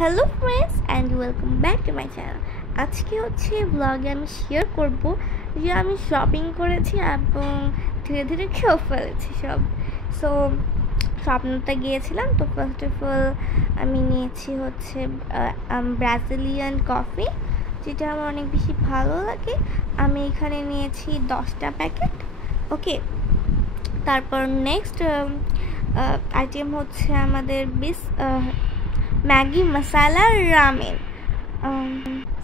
Hello friends and welcome back to my channel. আজকে হচ্ছে ব্লগে আমি শেয়ার করব যে আমি শপিং করেছি এবং ধীরে ধীরে খেয়েও ফেলেছি সব। সো স্বপ্নটা গিয়েছিলাম, তো ফার্স্ট অফ অল আমি নিয়েছি হচ্ছে ব্রাজিলিয়ান কফি, যেটা আমার অনেক বেশি ভালো লাগে। আমি এখানে নিয়েছি 10টা প্যাকেট। ওকে, তারপর নেক্সট আইটেম হচ্ছে আমাদের ম্যাগি মশালা রামেন।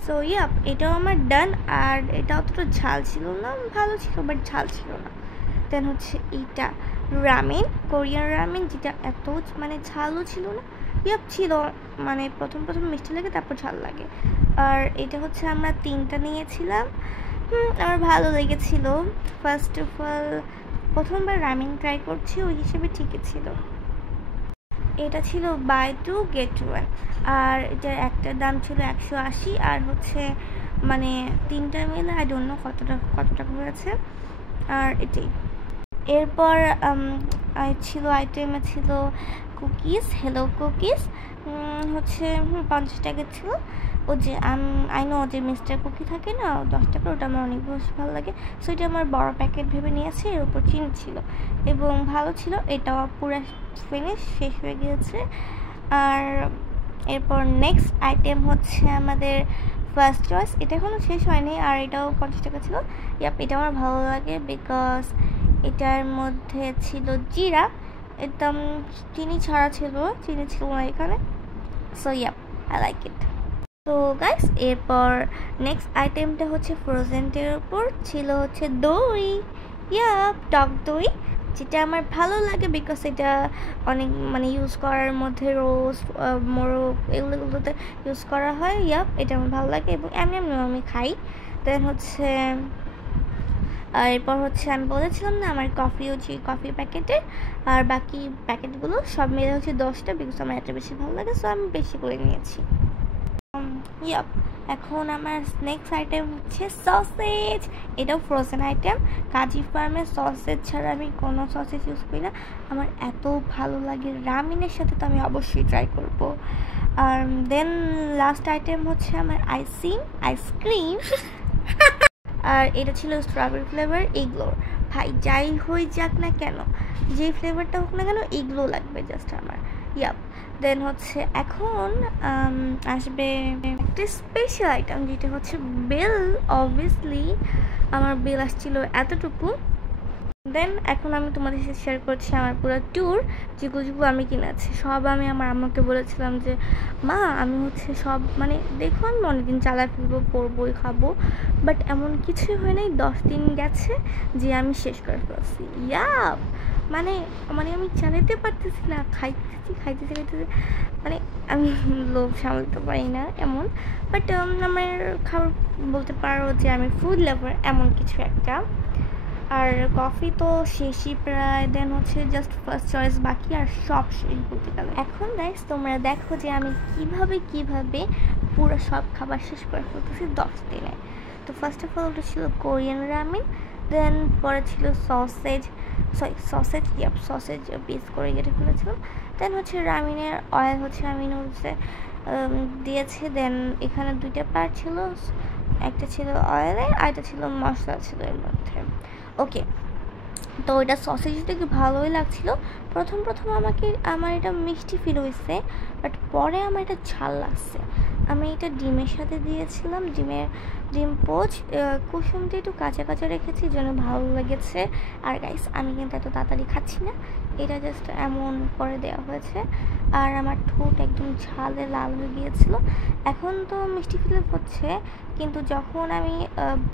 সো ইয়াপ, এটাও আমার ডান। আর এটা অতটা ঝাল ছিল না, ভালো ছিল বাট ঝাল ছিল না। দেন হচ্ছে এইটা রামেন, কোরিয়ান রামেন, যেটা এত ঝালও ছিল না। ইয়াপ ছিল, প্রথম মিষ্টি লাগে, তারপর ঝাল লাগে। আর এটা হচ্ছে আমরা 3টা নিয়েছিলাম। আমার ভালো লেগেছিল। ফার্স্ট অফ অল প্রথমবার রামেন ট্রাই করছি, ওই হিসেবে ঠিকই ছিল। এটা ছিল বাই 2 get 1, আর এটার একটার দাম ছিল 180, আর হচ্ছে 3টা মিলে আই ডোন্ট নো কত টাকা হয়েছে। আর এটাই। এরপর আইটেমে ছিল কুকিজ, হ্যালো কুকিজ, হচ্ছে 50 টাকা ছিল। ও যে আই নো যে মিস্টার কুকি থাকে না 10 টাকা, ওটা আমার অনেক বেশি ভালো লাগে। সো এটা আমার বড় প্যাকেট ভেবে নিয়েছে। এর উপর চিনি ছিল এবং ভালো ছিল। এটাও পুরো শেষ হয়ে গিয়েছে। আর এরপর নেক্সট আইটেম হচ্ছে আমাদের ফার্স্ট চয়েস, এটা এখনও শেষ হয়নি, আর এটাও 50 টাকা ছিল। ইয়াপ, এটা আমার ভালো লাগে বিকজ এটার মধ্যে ছিল জিরা, একদম চিনি ছাড়া ছিল, চিনি ছিল না এখানে। So yup, I like it. তো গাইস, এরপর নেক্সট আইটেমটা হচ্ছে ফ্রোজেনটের উপর ছিল হচ্ছে দই। ইয়াপ, টক দই, যেটা আমার ভালো লাগে বিকজ এটা অনেক ইউজ করার মধ্যে রোজ মোরগ এগুলোতে ইউজ করা হয়। ইয়াপ, এটা আমার ভালো লাগে এবং এমনি আমি খাই। দেন হচ্ছে এরপর হচ্ছে আমি বলেছিলাম না আমার কফি প্যাকেটের, আর বাকি প্যাকেটগুলো সব মিলে হচ্ছে 10টা বিকজ আমার এত বেশি ভালো লাগে। সো আমি বেশি করে নিয়েছি। ইয়াপ, এখন আমার নেক্সট আইটেম হচ্ছে সসেজ। এটাও ফ্রোজেন আইটেম। কাজী ফার্মের সসেজ ছাড়া আমি কোনো সসেজ ইউজ করি না। আমার এত ভালো লাগে, রামিনের সাথে তো আমি অবশ্যই ট্রাই করব। আর দেন লাস্ট আইটেম হচ্ছে আমার আইসক্রিম আর এটা ছিল স্ট্রবেরি ফ্লেভার এগলোর। ভাই যাই হয়ে যাক না কেন, যে ফ্লেভারটা হোক না কেন, এগলো লাগবে জাস্ট আমার। ইয়াপ, দেন হচ্ছে এখন আসবে একটা স্পেশাল আইটেম, যেটা হচ্ছে বেল। অবভিয়াসলি আমার বেল আসছিল এতটুকু। দেন এখন আমি তোমাদের সাথে শেয়ার করছি আমার পুরো ট্যুর, যেগুলো আমি কিনেছি সব। আমি আমার আম্মাকে বলেছিলাম যে মা, আমি হচ্ছে সব দেখো আমি অনেকদিন চালা ফিরবো, পরবোই, খাবো, বাট এমন কিছুই হয় নাই। 10 দিন গেছে যে আমি শেষ করে ফেলছি। ইয়াপ, আমি চালাতে পারতেছি না, খাইতেছি আমি লোভ সামলাতে পারি না এমন। বাট আমার খাবার বলতে পারো যে আমি ফুড লাভার এমন কিছু একটা। আর কফি তো শেষই প্রায়। দেন হচ্ছে জাস্ট ফার্স্ট চয়েস বাকি, আর সব শেষ বলতে গেলে। এখন গাইস তোমরা দেখো যে আমি কিভাবে পুরো সব খাবার শেষ করে ফেলতেছি 10 দিনে। তো ফার্স্ট অফ অল ওটা ছিল কোরিয়ান রামেন। দেন পরে ছিল সসেজ পিস করে কেটে ফেলেছিলাম। দেন হচ্ছে রামিনের অয়েল হচ্ছে আমি নুডলসে দিয়েছি। দেন এখানে 2টা পার্ট ছিল, একটা ছিল অয়েলের আর একটা ছিল মশলা ছিল এর মধ্যে। ওকে, তো এটা সসেজটা কি ভালোই লাগছিল। প্রথম আমার এটা মিষ্টি ফিল হয়েছে, বাট পরে আমার এটা ঝাল লাগছে। আমি এটা ডিমের সাথে দিয়েছিলাম, ডিম পোচ কুসুমটা একটু কাঁচা রেখেছি, যেন ভালো লেগেছে। আর গাইস, আমি কিন্তু এত তাড়াতাড়ি খাচ্ছি না, এটা জাস্ট এমন করে দেওয়া হয়েছে। আর আমার ঠোঁট একদম ঝালে লাল হয়ে গিয়েছিল। এখন তো মিষ্টি ফিল হচ্ছে, কিন্তু যখন আমি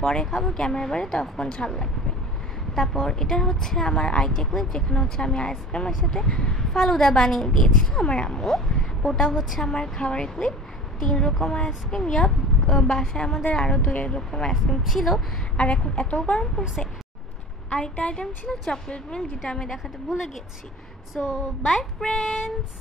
পরে খাবো ক্যামেরার বাইরে, তখন ঝাল লাগবে। তারপর এটা হচ্ছে আমার আইটে ক্লিপ, যেখানে হচ্ছে আমি আইসক্রিমের সাথে ফালুদা বানিয়ে দিয়েছিল আমার আম্মু। ওটা হচ্ছে আমার খাবারের ক্লিপ। 3 রকম আইসক্রিম। ইয়াপ, বাসায় আমাদের আরও 2 রকম আইসক্রিম ছিল। আর এখন এত গরম পড়ছে। আরেকটা আইটেম ছিল চকলেট মিল্ক, যেটা আমি দেখাতে ভুলে গেছি। So by friends.